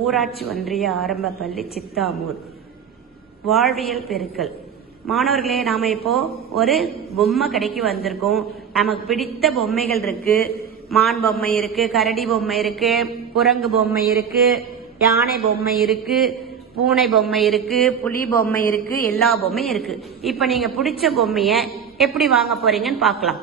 ஊராட்சி ஒன்றிய ஆரம்ப பள்ளி சித்தாமூர். வாழ்வியல் பெருக்கல். மாணவர்களே நாம இப்போ ஒரு பொம்மை கடைக்கு வந்திருக்கோம். நமக்கு பிடித்த பொம்மைகள் இருக்கு. மான் பொம்மை இருக்கு கரடி பொம்மை இருக்கு குரங்கு பொம்மை இருக்கு யானை பொம்மை இருக்கு பூனை பொம்மை இருக்கு புலி பொம்மை இருக்கு எல்லா பொம்மையும் இருக்கு. இப்ப நீங்க பிடிச்ச பொம்மைய எப்படி வாங்க போறீங்கன்னு பாக்கலாம்